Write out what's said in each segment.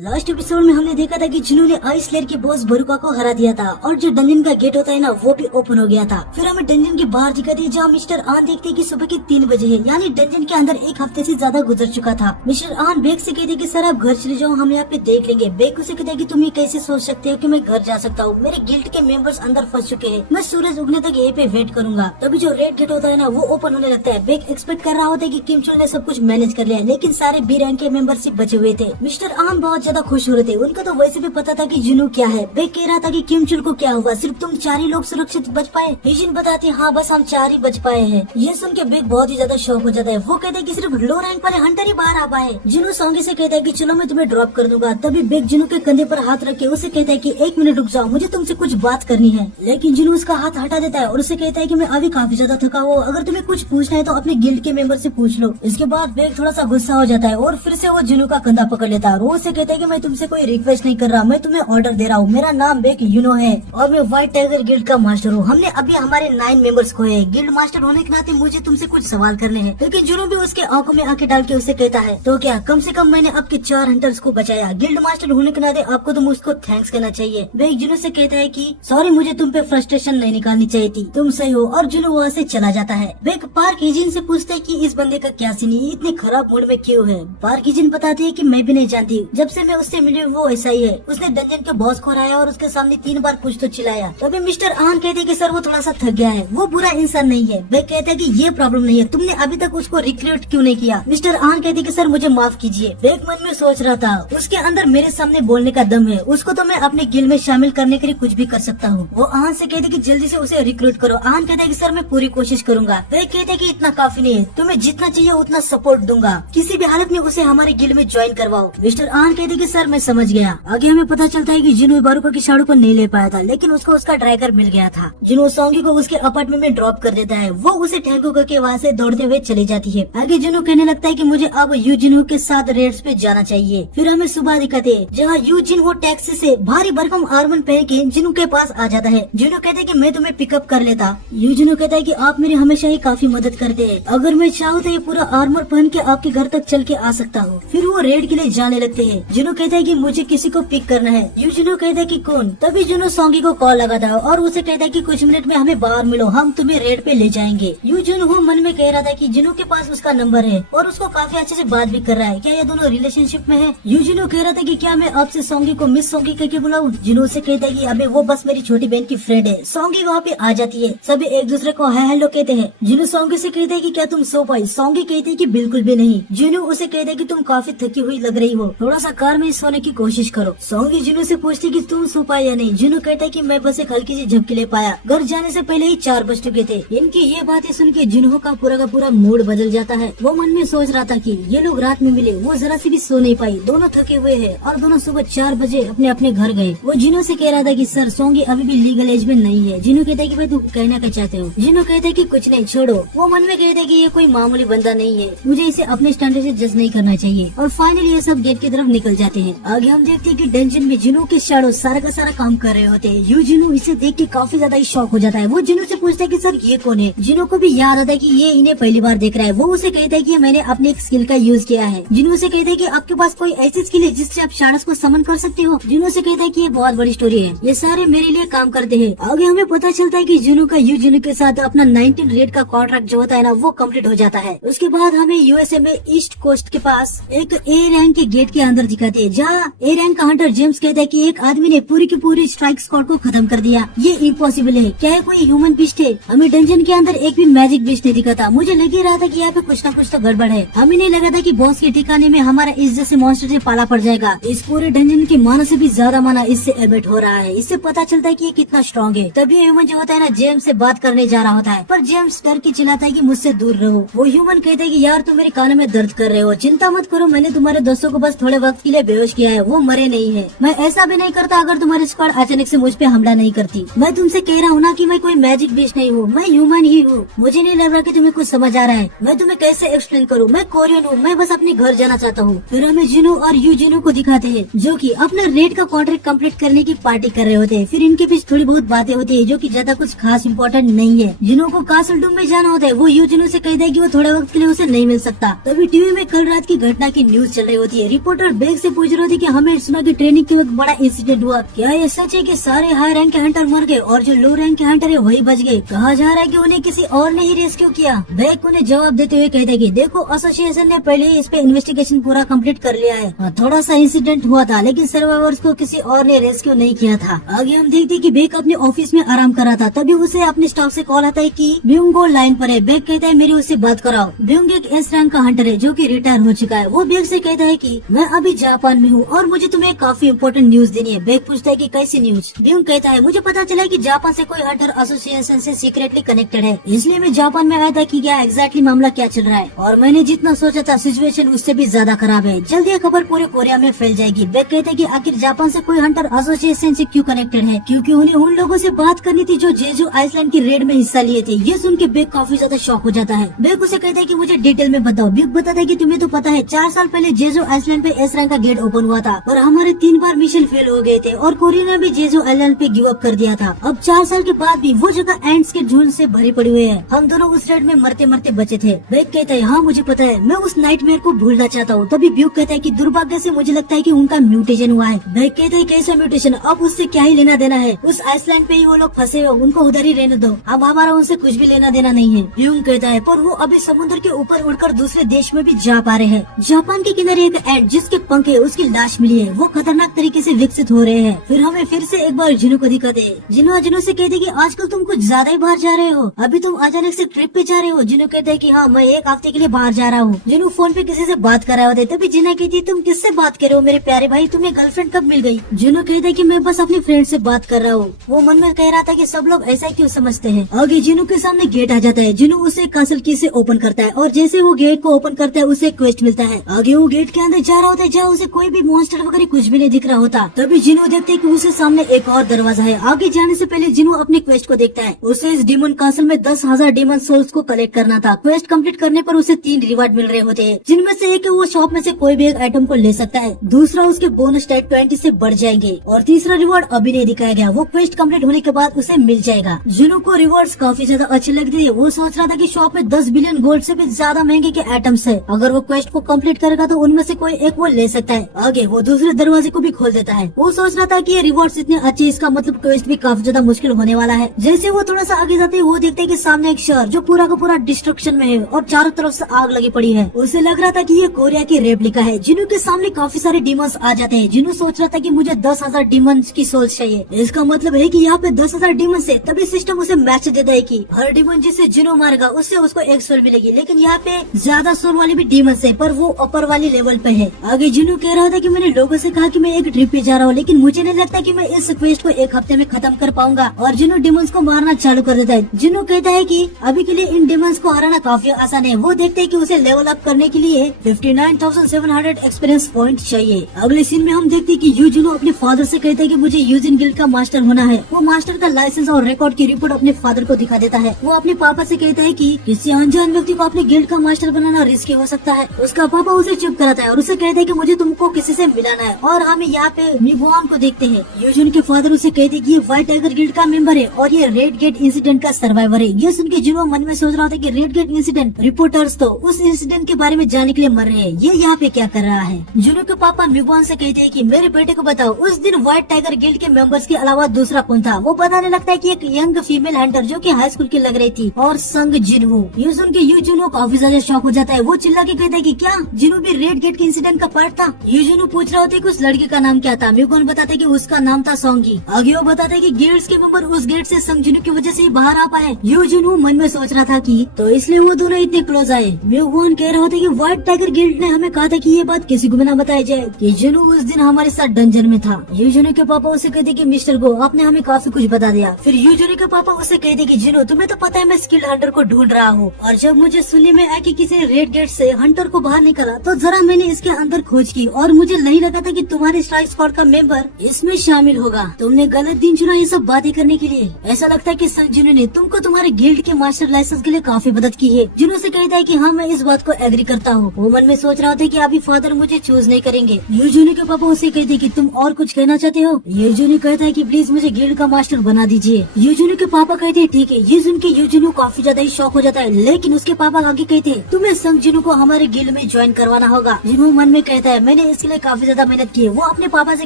Last episode में हमने देखा था कि जिन्हों ने आइस लेयर के बॉस बरुका को हरा दिया था और जो डंजन का गेट होता है ना वो भी ओपन हो गया था। फिर हमें डंजन के बाहर दिखाते हैं जहाँ मिस्टर आन देखते हैं कि सुबह के 3 बजे है, यानी डंजन के अंदर एक हफ्ते से ज्यादा गुजर चुका था। मिस्टर आन बेग से कहते कि सर आप घर चले जाओ, हम यहाँ पे देख लेंगे। बेग उसे कहते कि तुम ये कैसे सोच सकते हो कि मैं घर जा सकता हूँ, मेरे गिल्ड के मेंबर्स अंदर फंस चुके हैं, मैं सूरज उगने तक यहीं पे वेट करूंगा। तभी जो रेड गेट होता है ना वो ओपन होने लगता है। बेग एक्सपेक्ट कर रहा होता है कि किम चुल ने सब कुछ मैनेज कर लिया, लेकिन सारे बी रैंक के मेंबरशिप बचे हुए थे। मिस्टर आन बहुत ज्यादा खुश हो रहे थे, उनका तो वैसे भी पता था कि जिनू क्या है। बेग कह रहा था कि किम चुल को क्या हुआ, सिर्फ तुम 4 ही लोग सुरक्षित बच पाए। हिजिन बताती हाँ बस हम 4 ही बच पाए हैं। ये सुन के बेग बहुत ही ज्यादा शौक हो जाता है। वो कहते हैं कि सिर्फ लो रैंक वाले हंटर ही बाहर आ पाए। जिनू सोंगी से कहता है कि चलो मैं तुम्हें ड्रॉप कर दूंगा। तभी बेग जिनू के कंधे पर हाथ रख के उसे कहता है कि 1 मिनट रुक जाओ, मुझे तुमसे कुछ बात करनी है। लेकिन जिनू उसका हाथ हटा देता है और उसे कहता है कि मैं अभी काफी ज्यादा थका हुआ, अगर तुम्हें कुछ पूछना है तो अपने गिल्ड के मेंबर से पूछ लो। इसके बाद बेग थोड़ा सा गुस्सा हो जाता है और फिर से वो जिनू का कंधा पकड़ लेता है। वो उसे कहता है कि मैं तुमसे कोई रिक्वेस्ट नहीं कर रहा, मैं तुम्हें ऑर्डर दे रहा हूँ। मेरा नाम बेग यूनो है और मैं व्हाइट टाइगर गिल्ड का मास्टर हूँ। हमने अभी हमारे 9 मेंबर्स खोए हैं। गिल्ड मास्टर होने के नाते मुझे तुमसे कुछ सवाल करने हैं। लेकिन जुनू भी उसके आंखों में आंखें डाल के उसे कहता है तो क्या, कम से कम मैंने आपके 4 हंटर्स को बचाया। गिल्ड मास्टर होने के नाते आपको तो मुझको थैंक्स कहना चाहिए। बेग जुनू से कहता है कि सॉरी, मुझे तुम पे फ्रस्ट्रेशन नहीं निकालनी चाहिए थी, तुम सही हो। और जुनू वहाँ से चला जाता है। बेग पार्क हिजिन से पूछते है कि इस बंदे का क्या सीन है, इतने खराब मूड में क्यों है। पार्क हिजिन बताती है कि मैं भी नहीं जानती, जब से मैं उससे मिली वो ऐसा ही है। उसने डंजन के बॉस को हराया और उसके सामने 3 बार कुछ तो चिल्लाया। तभी मिस्टर आन कहते हैं कि सर वो थोड़ा सा थक गया है, वो बुरा इंसान नहीं है। बेग कहता है कि ये प्रॉब्लम नहीं है, तुमने अभी तक उसको रिक्रूट क्यों नहीं किया। मिस्टर आन कहते हैं कि सर मुझे माफ कीजिए। बेग मन में सोच रहा था उसके अंदर मेरे सामने बोलने का दम है, उसको तो मैं अपने गिल्ड में शामिल करने के लिए कुछ भी कर सकता हूँ। वो आन से कहते कि जल्दी से उसे रिक्रूट करो। आन कहते हैं कि सर मैं पूरी कोशिश करूंगा। बेग कहते हैं कि इतना काफी नहीं है, तुम्हें जितना चाहिए उतना सपोर्ट दूंगा, किसी भी हालत में उसे हमारे गिल्ड में ज्वाइन करवाओ। मिस्टर आन कहते कि सर मैं समझ गया। आगे हमें पता चलता है कि जिन्हों बारूका की शाड़ू को नहीं ले पाया था, लेकिन उसको उसका ड्राइवर मिल गया था। जिन्हों सोंगी को उसके अपार्टमेंट में ड्रॉप कर देता है। वो उसे ठेंगू करके वहाँ से दौड़ते हुए चली जाती है। आगे जिन्हों कहने लगता है कि मुझे अब यू जिन्हों के साथ रेड्स पे जाना चाहिए। फिर हमें सुबह दिखाते हैं जहाँ यू जिन्हों टैक्सी से भारी भरकम आर्मर पहन के जिन्हों के पास आ जाता है। जिन्हों कहते हैं कि मैं तुम्हें पिकअप कर लेता। यू जिन्हों कहता है कि आप मेरी हमेशा ही काफी मदद करते हैं, अगर मैं चाहूँ तो ये पूरा आर्मर पहन के आपके घर तक चल के आ सकता हूँ। फिर वो रेड के लिए जाने लगते हैं। जिन्हों कहता है कि मुझे किसी को पिक करना है। यू जिन्हों कहता है कि कौन। तभी जिन्हों सोंगी को कॉल लगाता है और उसे कहता है कि कुछ मिनट में हमें बाहर मिलो, हम तुम्हें रेड पे ले जाएंगे। यू जिन्हों मन में कह रहा था कि जिन्हों के पास उसका नंबर है और उसको काफी अच्छे से बात भी कर रहा है, क्या ये दोनों रिलेशनशिप में है। यू जिन्हों कह रहा था कि क्या मैं आपसे सोंगी को मिस सोंगी करके बुलाऊं। जिन्हों से कहता है कि अबे वो बस मेरी छोटी बहन की फ्रेंड है। सोंगी वहाँ पे आ जाती है, सभी एक दूसरे को हाय हेलो कहते हैं। जिन्हों सोंगी से कहते हैं कि क्या तुम सो पाई। सोंगी कहती है कि बिल्कुल भी नहीं। जिन्हों उसे कहते हैं कि तुम काफी थकी हुई लग रही हो, थोड़ा सा कार में सोने की कोशिश करो। सोंगी जिन्हों से पूछती है कि तुम सो पाए या नहीं। जिन्हों कहता है कि मैं बस एक हल्की सी झपकी ले पाया, घर जाने से पहले ही 4 बज चुके थे। इनकी ये बातें सुन के जिन्हों का पूरा मूड बदल जाता है। वो मन में सोच रहा था कि ये लोग रात में मिले, वो जरा सी भी सो नहीं पाई, दोनों थके हुए हैं और दोनों सुबह 4 बजे अपने अपने घर गए। वो जिन्हों से कह रहा था कि सर सोंगी अभी भी लीगल एज में नहीं है। जिन्हों कहता है कि भाई तुम कहना क्या चाहते हो। जिन्हों कहते है कि कुछ नहीं, छोड़ो। वो मन में कहते है कि ये कोई मामूली बंदा नहीं है, मुझे इसे अपने स्टैंडर्ड से जज नहीं करना चाहिए। और फाइनली ये सब गेट की तरफ निकल जाते हैं। आगे हम देखते हैं कि डंजन में जिन्हों के शैडो सारा का सारा काम कर रहे होते हैं। यू जिन्हों इसे देख के काफी ज्यादा ही शॉक हो जाता है। वो जिन्हों से पूछता है कि सर ये कौन है। जिन्हों को भी याद आता है कि ये इन्हें पहली बार देख रहा है। वो उसे कहता है कि मैंने अपने एक स्किल का यूज किया है। जिन्हों से कहता है कि आपके पास कोई ऐसी स्किल है जिससे आप शाडस को समन कर सकते हो। जिन्हों से कहता है कि ये बहुत बड़ी स्टोरी है, ये सारे मेरे लिए काम करते हैं। आगे हमें पता चलता है कि जिन्हों का यू जिन्हों के साथ अपना 19 रेड का कॉन्ट्रैक्ट जो होता है ना वो कम्प्लीट हो जाता है। उसके बाद हमें यूएसए में ईस्ट कोस्ट के पास एक ए रैंक के गेट के अंदर दिखाते हैं, जहाँ ए रैंक का हंटर जेम्स कहता है कि एक आदमी ने पूरी की पूरी स्ट्राइक स्क्वाड को खत्म कर दिया, ये इम्पॉसिबल है। क्या है कोई ह्यूमन बीस्ट है। हमें डंजन के अंदर एक भी मैजिक बीस्ट नहीं दिखा था। मुझे लग ही रहा था कि यहाँ पे कुछ ना कुछ तो गड़बड़ है। हमें नहीं लगा था कि बॉस के ठिकाने में हमारा इस जैसे मॉन्स्टर से पाला पड़ जाएगा। इस पूरे डंजन के माना से भी ज्यादा माना इससे एबेट हो रहा है। इससे पता चलता है कि ये कितना स्ट्रॉन्ग है। तभी ह्यूमन जो होता है ना जेम्स से बात करने जा रहा होता है, पर जेम्स डर के चिल्लाता है कि मुझसे दूर रहो। वो ह्यूमन कहते हैं कि यार तुम मेरे कान में दर्द कर रहे हो, चिंता मत करो, मैंने तुम्हारे दोस्तों को बस थोड़े वक्त के लिए बेहोश किया है, वो मरे नहीं है। मैं ऐसा भी नहीं करता अगर तुम्हारी स्क्वाड अचानक से मुझ पे हमला नहीं करती। मैं तुमसे कह रहा हूँ ना कि मैं कोई मैजिक बीस्ट नहीं हूँ, मैं ह्यूमन ही हूँ। मुझे नहीं लग रहा कि तुम्हें कुछ समझ आ रहा है। मैं तुम्हें कैसे एक्सप्लेन करूँ, मैं कोरियन हूँ, मैं बस अपने घर जाना चाहता हूँ। फिर हमें जिन्हों और यू जिन्हों को दिखाते हैं जो कि अपना रेड का कॉन्ट्रैक्ट कंप्लीट करने की पार्टी कर रहे होते हैं। फिर इनके बीच थोड़ी बहुत बातें होती है जो कि ज्यादा कुछ खास इंपॉर्टेंट नहीं है। जिन्हों को कासल डूम में जाना होता है, वो यू जिन्हों से कहता है कि वो थोड़े वक्त के लिए उसे नहीं मिल सकता। तभी टीवी में कल रात की घटना की न्यूज चल रही होती है। रिपोर्टर बेग से पूछ रहे थे कि हमें सुना कि ट्रेनिंग के वक्त बड़ा इंसिडेंट हुआ, क्या ये सच है कि सारे हाई रैंक के हंटर मर गए और जो लो रैंक के हंटर है वही बच गए? कहा जा रहा है कि उन्हें किसी और ने ही रेस्क्यू किया। बेक उन्हें जवाब देते हुए कहते कि देखो, एसोसिएशन ने पहले ही इस पे इन्वेस्टिगेशन पूरा कंप्लीट कर लिया है। थोड़ा सा इंसिडेंट हुआ था लेकिन सर्वाइवर्स को किसी और ने रेस्क्यू नहीं किया था। आगे हम देखते कि बेक अपने ऑफिस में आराम कर रहा था, तभी उसे अपने स्टाफ से कॉल आता है कि ब्यूंगो लाइन पर है। बेक कहता है मेरी उससे बात कराओ। ब्यूंग एक एस रैंक का हंटर है जो कि रिटायर हो चुका है। वो बेक से कहता है कि मैं अभी जापान में हूँ और मुझे तुम्हें काफी इम्पोर्टेंट न्यूज देनी है। बेक पूछता है कि कैसी न्यूज? ब्यूंग कहता है मुझे पता चला है कि जापान से कोई हंटर एसोसिएशन से सीक्रेटली कनेक्टेड है, इसलिए मैं जापान में आया था कि क्या एग्जैक्टली मामला क्या चल रहा है। और मैंने जितना सोचा था सिचुएशन उससे भी ज्यादा खराब है। जल्द ये खबर पूरे कोरिया में फैल जाएगी। बेक कहते हैं कि आखिर जापान से कोई हंटर एसोसिएशन से क्यों कनेक्टेड है? क्योंकि उन्हें उन लोगों से बात करनी थी जो जेजू आइसलैंड की रेड में हिस्सा लिए थे। ये सुन के बेक काफी ज्यादा शॉक हो जाता है। बेक उसे कहता है कि मुझे डिटेल में बताओ। बेक बताता है कि तुम्हें तो पता है 4 साल पहले जेजू आइसलैंड पे एस रैंक का गेट ओपन हुआ था और हमारे 3 बार मिशन फेल हो गए थे और कोरिया ने भी जेजू आइलैंड पे गिव अप कर दिया था। अब 4 साल के बाद भी वो जगह एंड्स के झुंड से भरी पड़ी हुई है। हम दोनों उस रेड में मरते मरते बचे थे। बेक कहता है हाँ मुझे पता है, मैं उस नाइटमेयर को भूलना चाहता हूँ। तभी ब्यूक कहता है कि दुर्भाग्य से मुझे लगता है कि उनका म्यूटेशन हुआ है। बेक कहता है कैसा म्यूटेशन? अब उससे क्या ही लेना देना है, उस आइसलैंड पे ही वो लोग फंसे हो, उनको उधर ही रहने दो। अब हमारा उनसे कुछ भी लेना देना नहीं है। ब्यूक कहता है पर वो अभी समुद्र के ऊपर उड़कर दूसरे देश में भी जा पा रहे हैं। जापान के किनारे एक एंट जिसके पंख है उसकी लाश मिली है, वो खतरनाक तरीके से विकसित हो रहे हैं। फिर हमें फिर से एक बार जिनू को दिखाते हैं। जिनू से कहते कि आजकल तुम कुछ ज्यादा ही बाहर जा रहे हो, अभी तुम अचानक से ट्रिप पे जा रहे हो। जिनू कहते हैं कि हाँ मैं 1 हफ्ते के लिए बाहर जा रहा हूँ। जिनू फोन पे किसी से बात कर रहा होता है, तभी जिना कहती है तुम किससे बात कर रहे हो मेरे प्यारे भाई, तुम्हें गर्लफ्रेंड कब मिल गई? जिनू कहता है कि मैं बस अपनी फ्रेंड से बात कर रहा हूँ। वो मन में कह रहा था कि सब लोग ऐसा क्यों समझते हैं। आगे जिनू के सामने गेट आ जाता है। जिनू उसे कासल की से ओपन करता है और जैसे वो गेट को ओपन करता है उसे क्वेस्ट मिलता है। आगे वो गेट के अंदर जा रहा होता है जहाँ उसे कोई भी मॉन्स्टर वगैरह कुछ भी नहीं दिख रहा होता। तभी जिनू देखते है कि उसे सामने एक और दरवाजा है। आगे जाने से पहले जिनू अपने क्वेस्ट को देखता है। उसे इस डीमन कासल में 10,000 डीमन सोल्स को कलेक्ट करना था। क्वेस्ट कंप्लीट करने पर उसे 3 रिवार्ड मिल रहे होते हैं, जिनमें से एक है वो शॉप में से कोई भी एक आइटम को ले सकता है, दूसरा उसके बोनस टैग 20 से बढ़ जाएंगे और तीसरा रिवार्ड अभी नहीं दिखाया गया, वो क्वेस्ट कंप्लीट होने के बाद उसे मिल जाएगा। जिनू को रिवार्ड्स काफी ज्यादा अच्छे लगते हैं। वो सोच रहा था कि शॉप में 10 बिलियन गोल्ड से भी ज्यादा महंगे के आइटम्स है, अगर वो क्वेस्ट को कंप्लीट करेगा तो उनमें से कोई एक वो ले सकता है। आगे वो दूसरे दरवाजे को भी खोल देता है। वो सोच रहा था कि ये रिवार्ड्स इतने अच्छे, इसका मतलब क्वेस्ट भी काफी ज्यादा मुश्किल होने वाला है। जैसे वो थोड़ा सा आगे जाते हैं वो देखते हैं कि सामने एक शहर जो पूरा का पूरा डिस्ट्रक्शन में है और चारों तरफ से आग लगी पड़ी है। उसे लग रहा था कि ये कोरिया की रेप्लिका है। जिनू के सामने काफी सारे डीमंस आ जाते हैं। जिनू सोच रहा था कि मुझे 10,000 डीमंस की सोल्स चाहिए, इसका मतलब है कि यहाँ पे 10,000 डीमंस है। तभी सिस्टम उसे मैसेज देता है कि हर डीमन जिसे जिनू मारेगा उससे उसको 1 सोल मिलेगी, लेकिन यहाँ पे ज्यादा सोल वाली भी डीमंस है पर वो अपर वाली लेवल पे है। आगे जिनू कह रहा था कि मैंने लोगों से कहा कि मैं एक ट्रिप पे जा रहा हूँ, लेकिन मुझे नहीं लगता कि मैं इस क्वेस्ट को 1 हफ्ते में खत्म कर पाऊंगा। और जिनू डीमंस को मारना चालू कर देता है। जिनू कहता है कि अभी के लिए इन डीमंस को हराना काफी आसान है। वो देखते हैं कि उसे लेवल अप करने के लिए 59,700 एक्सपीरियंस पॉइंट चाहिए। अगले सीन में हम देखते हैं कि यूजिनो अपने फादर से कहते हैं कि मुझे यूजिन गिल्ड का मास्टर होना है। वो मास्टर का लाइसेंस और रिकॉर्ड की रिपोर्ट अपने फादर को दिखा देता है। वो अपने पापा से कहता है कि किसी अनजान व्यक्ति को अपने गिल्ड का मास्टर बनाना रिस्की हो सकता है। उसका पापा उसे चुप कराता है और उसे कहता है कि मुझे तुमको किसी से मिलाना है। और हम यहाँ पे मिबुआन को देखते हैं। यूजिन के फादर उसे कहते हैं कि ये व्हाइट टाइगर गिल्ड का मेंबर है और ये रेड गेट इंसिडेंट का सर्वाइवर है। ये सुन के जिनो मन में सोच रहा था कि रेड गेट इंसिडेंट रिपोर्टर्स तो उस इंसिडेंट के बारे में जानने के लिए मर रहे हैं, ये यहाँ पे क्या कर रहा है। जुनो के पापा मिबुआन से कहते हैं कि मेरे बेटे को बताओ उस दिन व्हाइट टाइगर गिल्ड के मेंबर्स के अलावा दूसरा कौन था। वो बताने लगता है कि एक यंग फीमेल हंटर जो कि हाई स्कूल की लग रही थी और संग जिनू। ये सुन के यूजुनो काफी ज्यादा शॉक हो जाता है। वो चिल्ला के कहता है कि क्या जिनू भी रेड गेट के इंसिडेंट का पार्ट था। यूजुनो पूछ रहा होता है कि उस लड़के का नाम क्या था। मिबुआन बताते कि उसका नाम था सोंगी। आगे वो बताते हैं कि गिल्ड्स के मेंबर उस गेट से संग जिनू की वजह से ही बाहर आ पाए। यूजुनो मन में सोच रहा था कि तो इसलिए वो दोनों इतने क्लोज आए। मिबुआन कह रहा होता है कि व्हाइट टाइगर गिल्ड ने हमें कहा था कि ये बात किसी को भी ना बताया जाए कि जिनू उस दिन हमारे साथ डंजन में था। यूजुनो के पापा उसे कहते कि मिस्टर गो आपने हमें काफी कुछ बता दिया। फिर यूजुनो के पापा उसे कहते कि जिनू तुम्हें तो पता है मैं स्किल्ड हंटर को ढूंढ रहा हूँ और जब मुझे सुनने में आया कि किसी ने रेड गेट से हंटर को बाहर निकाला तो जरा मैंने इसके अंदर खोज की और मुझे नहीं लगा था कि तुम्हारे स्ट्राइक स्क्वाड का मेंबर इसमें शामिल होगा। तुमने गलत दिन चुना ये सब बातें करने के लिए। ऐसा लगता है कि संग जिनू ने तुमको तुम्हारे गिल्ड के मास्टर लाइसेंस के लिए काफी मदद की है। जिनू से कहता है कि हाँ मैं इस बात को एग्री करता हूँ। वो मन में सोच रहा था कि अभी फादर मुझे चूज नहीं करेंगे। यूजुनो के पापा उसे कहते कि तुम और कुछ कहना चाहते हो। यूजुनो कहता है कि प्लीज मुझे गिल्ड का मास्टर बना दीजिए। यूजुनो के पापा कहते हैं ठीक है। ये सुन के यूजुनो काफी ज्यादा ही शॉक हो जाता है, लेकिन उसके पापा आगे कहते हैं तुम्हें संग जिनू को हमारे गिल्ड में ज्वाइन करवाना होगा। जिनू मन में कहता है मैंने इसके लिए काफी ज्यादा मेहनत की है। वो अपने पापा से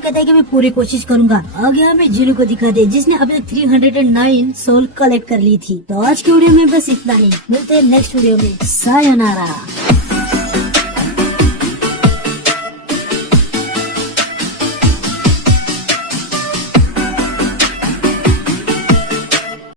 कहता है कि मैं पूरी कोशिश करूंगा। आगे हमें जिनू को दिखा दे जिसने अभी तक 309 सोल कलेक्ट कर ली थी। तो आज की वीडियो में बस इतना ही, मिलते हैं नेक्स्ट वीडियो में। सायोनारा।